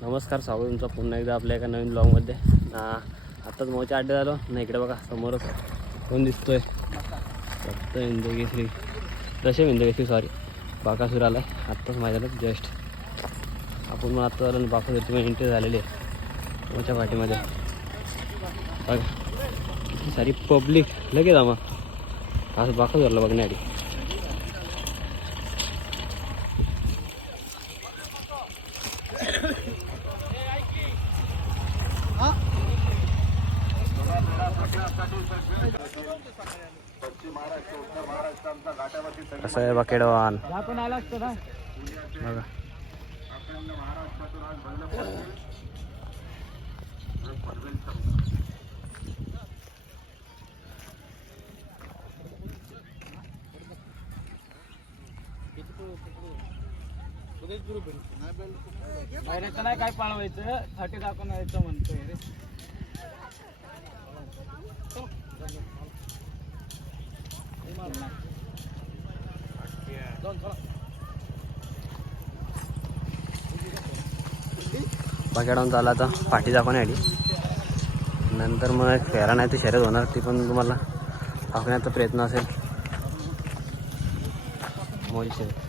नमस्कार स्वागत तुमचं पुन्हा एकदा आपल्या एका नवीन ब्लॉगमध्ये ना आत्ताच मोच्या अड्डे झालो ना इकडे बघा समोरच कोण दिसतोय? फक्त इंदगेश्री दशम इंदगेश्री सॉरी बाकासूर आला आत्ताच माहीत झालं जस्ट. आपण मग आत्ता झालं बाकासूर तुम्ही एंट्री झालेली आहे. मोच्या पाठीमध्ये बघा. सारी पब्लिक लगेच आम्हा. असं बाकासूरला बघण्यासाठी कसं आहे बकेडवान आपण आला असतो ना बघा नाही काय पाळवायचं फाटे दाखवून यायचं म्हणतोय. रे बकेडवान झाला आता. पाठी दाखवण्यासाठी नंतर मग एक फेरा नाही तर शर्यत होणार ती पण तुम्हाला दाखवण्याचा प्रयत्न असेल. मोठी शर्यत.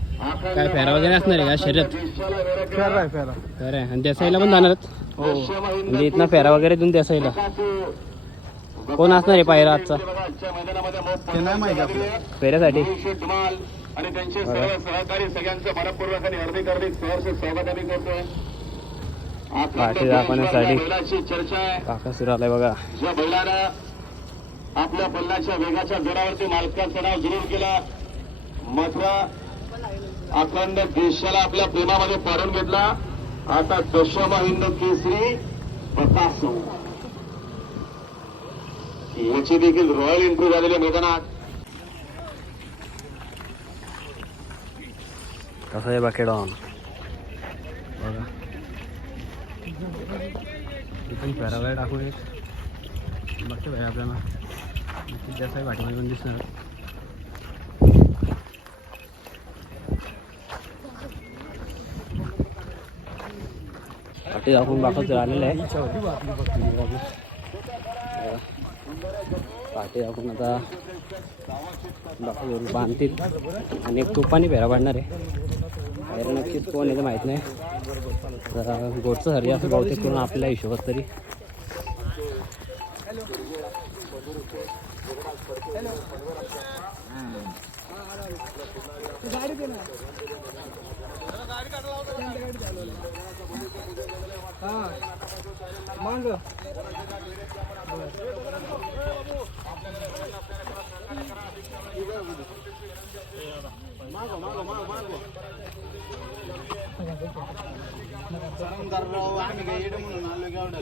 काय फेरा वगैरे असणार आहे का शर्यत? फेरा फेरा. फेरा आहे. आणि देसाईला पण जाणारच हो. म्हणजे इथनं फेरा वगैरे देऊन देसाईला कोण असणार आहे पायरा आजचा? ते नाही माहिती आपल्याला फेऱ्यासाठी? आणि त्यांचे सर्व सहकारी सगळ्यांचं मनपूर्वक आणि हार्दिक हार्दिक सहर्ष स्वागत आम्ही करतोय पाठी दाखवण्यासाठी. बैलाची चर्चा आहे काका सुरू आलाय बघा. ज्या बैलानं आपल्या पल्ल्याच्या वेगाच्या जोरावरती मालकाचं नाव जरूर केलं. मात्र अखंड देशाला आपल्या प्रेमामध्ये पाडून घेतला. आता दशम हिंद केसरी प्रकाश याची देखील रॉयल एंट्री झालेल्या मैदानात. कसं आहे बाकी डॉन? इथून पॅरालाय टाकू एक बघते भाई आपल्याला. नक्कीच जास्त आहे पाठीमध्ये पण दिसणार. ते दाखवून बाकच आलेलं आहे. पाटे दाखवून आता बाकी बांधतील. आणि एक तुपानी फेरा पाडणार आहे. बाहेर नक्कीच कोण आहे ते माहीत नाही. जरा गोडचं हरी असं बहुतेक करून आपल्या हिशोबात तरी. मांग आम्ही काय म्हणून आलो एवढ्या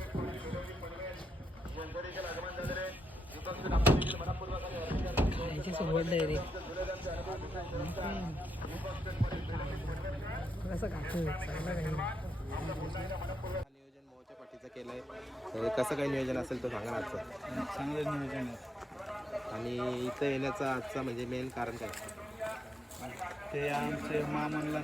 तिकडे नियोजन मोच्या पाठीचं केलंय. तर कसं काय नियोजन असेल तो सांगा आजचं. चांगलं नियोजन आहे. आणि इथं येण्याचं आजचा म्हणजे मेन कारण काय? ते आमचे मामनला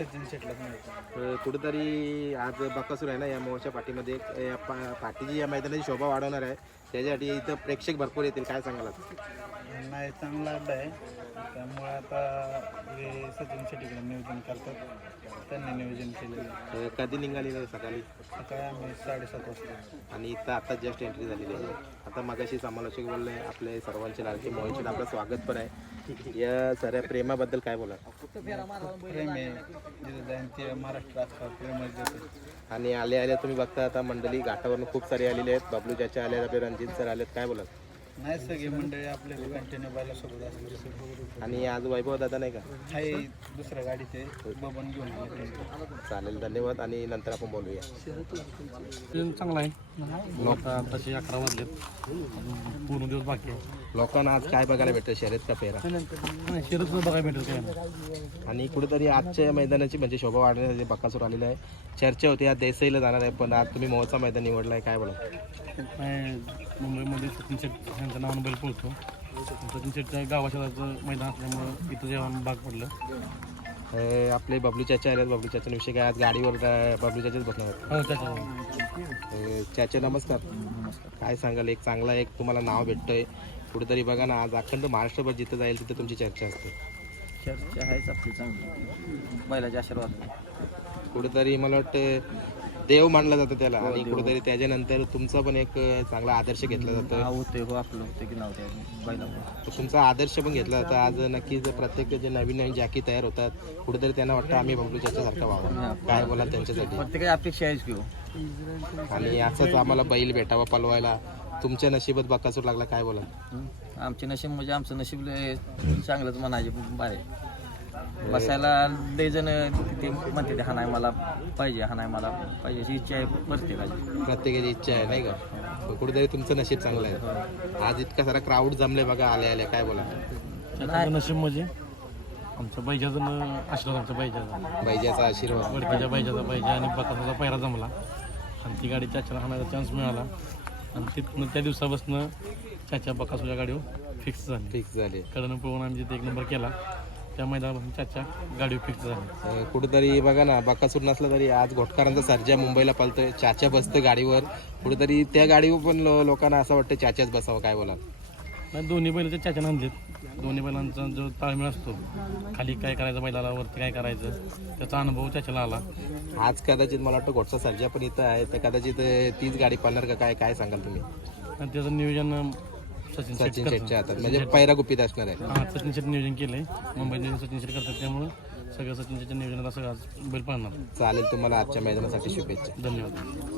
सचिन शेटला कुठेतरी आज बकासूर आहे ना या मोहच्या पाठीमध्ये. एक- या पा- पाठीची या मैदानाची शोभा वाढवणार आहे. त्याच्यासाठी इथं प्रेक्षक भरपूर येतील. काय सांगाल? नाही चांगला अड्डा आहे. त्यामुळे आता हे सचिन शेट्टीकडे नियोजन करतात. त्यांनी नियोजन केलेलं आहे. अ, कधी निघालेलं आहे सकाळी? सकाळी आम्ही साडेसात वाजता. आणि इथं आता जस्ट एंट्री झालेली आहे. आता मगाशी समालोचक बोलले आपले सर्वांचे लाडके मोहितचे आपलं स्वागत पण आहे. या साऱ्या प्रेमाबद्दल काय बोला प्रेम आहे. जिथे जाईन ते महाराष्ट्र असतात प्रेमच देते. आणि आले आले तुम्ही बघता आता मंडळी घाटावरून खूप सारे आलेले आहेत. बबलू चाचा आले आपले रणजित सर आलेत. काय बोला नाही सगळी मंडळी आपले कंटिन्यू बायला सोबत असतात आणि आज वैभव दादा नाही का? हाय दुसऱ्या गाडीत आहे. बबन घेऊन आले ते. चालेल धन्यवाद. आणि नंतर आपण बोलूया. चांगला आहे. लोक तसे अकरा वाजलेत. अजून पूर्ण दिवस बाकी आहे. लोकांना आज काय बघायला भेटतं? शर्यत का फेरा? नाही शिरत बघायला भेटेल काय नाही. आणि कुठेतरी आजच्या मैदानाची म्हणजे शोभा वाढण्यासाठी बकासूर आलेला आहे. चर्चा होती आज देसाईला जाणार आहे पण आज तुम्ही मोहचा मैदान निवडला आहे काय बोला नाही, मुंबईमध्ये सचिन शेट यांच्या नावानं बैल पोहोचतो सचिन शेटच्या गावाच्या मैदान असल्यामुळं इथं जेवण भाग पडलं. आपले बबलू चाचा आले बबलू चाचा विषय काय? आज गाडीवर अं, बबलू चाचाच बसणार आहेत. हो त्याच्या चाचा नमस्कार. काय सांगाल? एक चांगला एक तुम्हाला नाव भेटतंय. कुठेतरी बघा ना आज अखंड महाराष्ट्रभर जिथं जाईल तिथं तुमची चर्चा असते. चर्चा आहेच आपली चांगली. बैलाचे आशीर्वाद. कुठेतरी मला वाटतं देव मानलं जातं त्याला. आणि कुठेतरी त्याच्यानंतर तुमचा पण एक चांगला आदर्श घेतला जातो नाव होते हो आपलं होते की नाव त्या बैलामुळे. तुमचा आदर्श पण घेतला जातो. आज नक्कीच प्रत्येक जे नवीन नवीन जॅकी तयार होतात कुठेतरी त्यांना वाटतं आम्ही बबलू सारखा व्हावा काय बोला त्यांच्यासाठी? प्रत्येकाची अपेक्षा आहेच की हो. आणि असंच आम्हाला बैल भेटावा पलवायला. तुमच्या नशिबात बकासूर लागला काय बोला हं? आमचे नशीब म्हणजे आमचं नशीब चांगलंच म्हणायचे बारे बसायला लय जण ते म्हणते ते हा नाही मला पाहिजे हा नाही मला पाहिजे. अशी इच्छा आहे प्रत्येकाची प्रत्येकाची इच्छा आहे नाही का? कुठेतरी तुमचं नशीब चांगलं आहे. आज इतका सारा क्राऊड जमले बघा आले आले काय बोला. त्याचं नशीब म्हणजे आमच्या बैजाचं न- आशीर्वाद आमच्या बैजाचा. बैजाचा आशीर्वाद. वडकीच्या बैजाचा बैजा आणि बकासाचा पैरा जमला. आणि ती गाडी चाच्याला हाणायचा चान्स मिळाला. आणि तिथनं त्या दिवसापासून चाच्या बकासूच्या गाडीवर फिक्स झाली. फिक्स झाले. कडनं पळून आम्ही तिथे एक नंबर केला. त्या मैदानापासून चाच्या गाडीवर फिक्स झाली. अं, कुठेतरी बघा ना बकासूर नसला तरी आज घोटकरांचा सर्जा मुंबईला पळतोय चाच्या बसतं गाडीवर. कुठेतरी त्या गाडीवर पण लो- लोकांना असं वाटतं चाच्याच बसावं काय बोला आणि दोन्ही बैल त्या चाच्यानं आणलेत दोन्ही बैलांचा जो ताळमेळ असतो खाली काय करायचं बैलाला वरती काय करायचं त्याचा अनुभव त्याच्याला आला. आज कदाचित मला वाटतं घोटचा सर्जा पण इथं आहे. तर कदाचित अं, तीच गाडी पाळणार का काय काय सांगाल तुम्ही? आणि त्याचं नियोजन सचिन शेट सचिन करतात. शेटच्या हातात. म्हणजे पैरा गुपित असणार आहे. हा सचिन शेट नियोजन केलंय. मुंबईत सचिन शेट करतात त्यामुळं सगळं सचिन शेटच्या नियोजनात सगळं आज बैल पाळणार. चालेल तुम्हाला आजच्या मैदानासाठी शुभेच्छा. धन्यवाद.